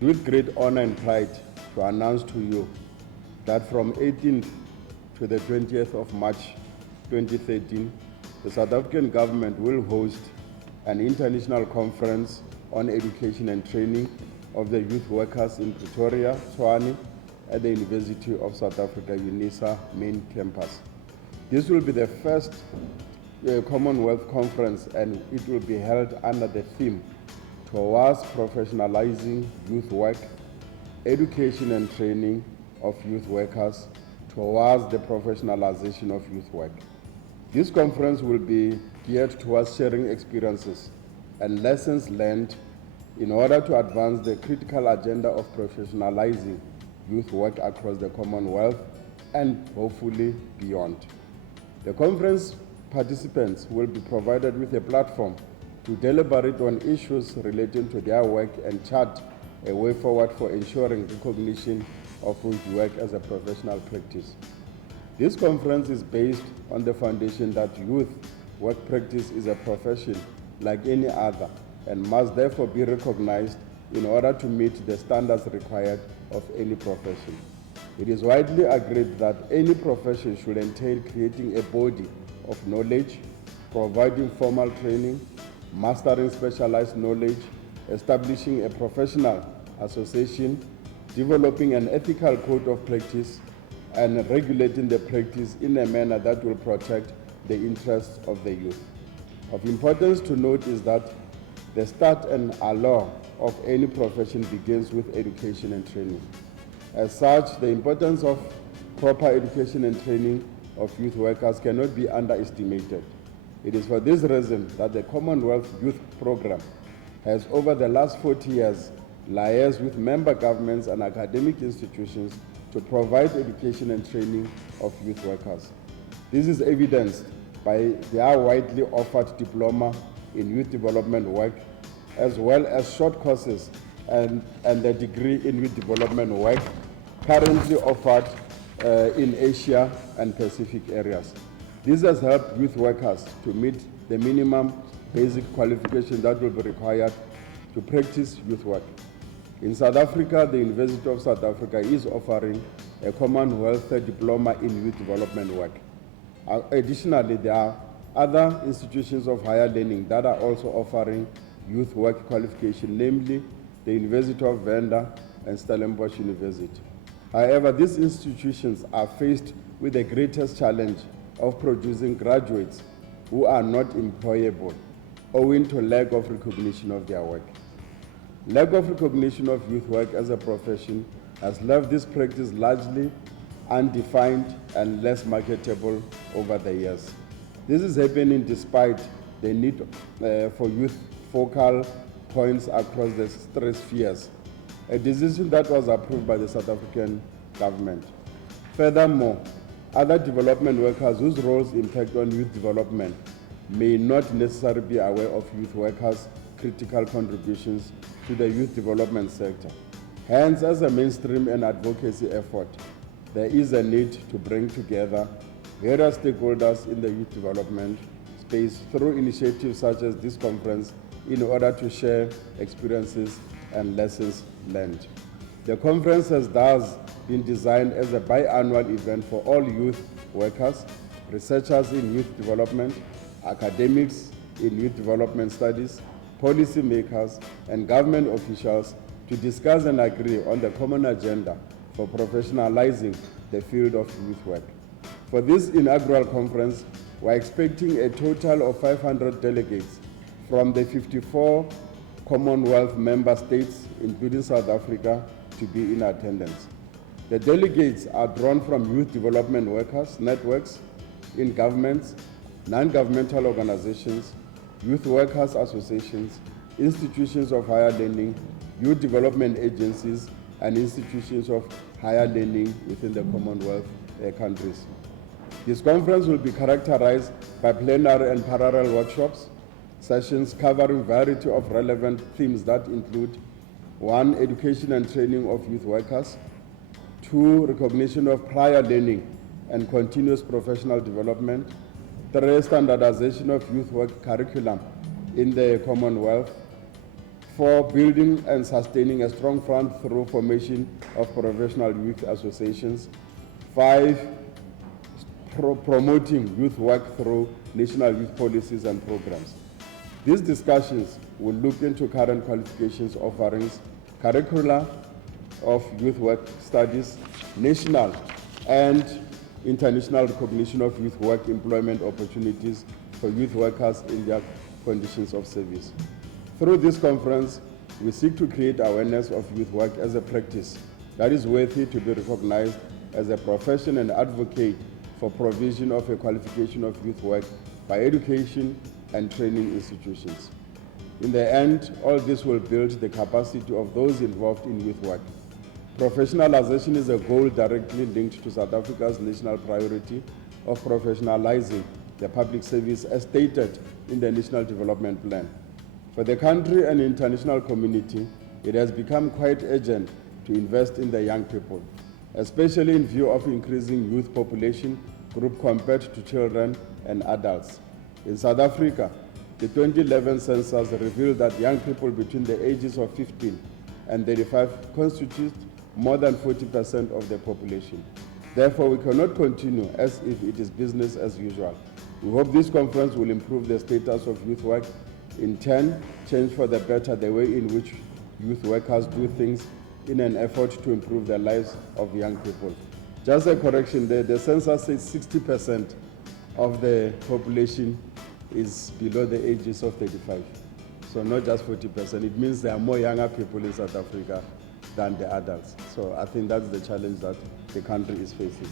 With great honor and pride to announce to you that from 18th to the 20th of March 2013, the South African government will host an international conference on education and training of the youth workers in Pretoria, Tshwane, at the University of South Africa, UNISA main campus. This will be the first Commonwealth Conference, and it will be held under the theme towards professionalizing youth work, education and training of youth workers towards the professionalization of youth work. This conference will be geared towards sharing experiences and lessons learned in order to advance the critical agenda of professionalizing youth work across the Commonwealth and hopefully beyond. The conference participants will be provided with a platform to deliberate on issues relating to their work and chart a way forward for ensuring recognition of youth work as a professional practice. This conference is based on the foundation that youth work practice is a profession like any other and must therefore be recognized in order to meet the standards required of any profession. It is widely agreed that any profession should entail creating a body of knowledge, providing formal training, mastering specialized knowledge, establishing a professional association, developing an ethical code of practice, and regulating the practice in a manner that will protect the interests of the youth. Of importance to note is that the start and allure of any profession begins with education and training. As such, the importance of proper education and training of youth workers cannot be underestimated. It is for this reason that the Commonwealth Youth Programme has over the last 40 years liaised with member governments and academic institutions to provide education and training of youth workers. This is evidenced by their widely offered diploma in youth development work, as well as short courses and the degree in youth development work currently offered in Asia and Pacific areas. This has helped youth workers to meet the minimum basic qualification that will be required to practice youth work. In South Africa, the University of South Africa is offering a Commonwealth Diploma in Youth Development work. Additionally, there are other institutions of higher learning that are also offering youth work qualification, namely the University of Venda and Stellenbosch University. However, these institutions are faced with the greatest challenge of producing graduates who are not employable owing to lack of recognition of their work. Lack of recognition of youth work as a profession has left this practice largely undefined and less marketable over the years. This is happening despite the need for youth focal points across the three spheres, a decision that was approved by the South African government. Furthermore, other development workers whose roles impact on youth development may not necessarily be aware of youth workers' critical contributions to the youth development sector. Hence, as a mainstream and advocacy effort, there is a need to bring together various stakeholders in the youth development space through initiatives such as this conference in order to share experiences and lessons learned. The conference has thus been designed as a biannual event for all youth workers, researchers in youth development, academics in youth development studies, policymakers, and government officials to discuss and agree on the common agenda for professionalizing the field of youth work. For this inaugural conference, we're expecting a total of 500 delegates from the 54 Commonwealth member states, including South Africa, to be in attendance. The delegates are drawn from youth development workers, networks in governments, non-governmental organizations, youth workers associations, institutions of higher learning, youth development agencies, and institutions of higher learning within the Commonwealth countries. This conference will be characterized by plenary and parallel workshops, sessions covering a variety of relevant themes that include 1. Education and training of youth workers, 2. Recognition of prior learning and continuous professional development, 3. Standardization of youth work curriculum in the Commonwealth, 4, building and sustaining a strong front through formation of professional youth associations. 5, promoting youth work through national youth policies and programs. These discussions will look into current qualifications offerings, curricula of youth work studies, national and international recognition of youth work employment opportunities for youth workers in their conditions of service. Through this conference, we seek to create awareness of youth work as a practice that is worthy to be recognized as a profession and advocate for provision of a qualification of youth work by education and training institutions. In the end, all this will build the capacity of those involved in youth work. Professionalization is a goal directly linked to South Africa's national priority of professionalizing the public service as stated in the National Development Plan. For the country and international community, it has become quite urgent to invest in the young people, especially in view of increasing youth population group compared to children and adults. In South Africa, the 2011 census revealed that young people between the ages of 15 and 35 constitute more than 40% of the population. Therefore, we cannot continue as if it is business as usual. We hope this conference will improve the status of youth work, in turn, change for the better the way in which youth workers do things in an effort to improve the lives of young people. Just a correction there, the census says 60% of the population is below the ages of 35. So not just 40%, it means there are more younger people in South Africa than the adults. So I think that's the challenge that the country is facing.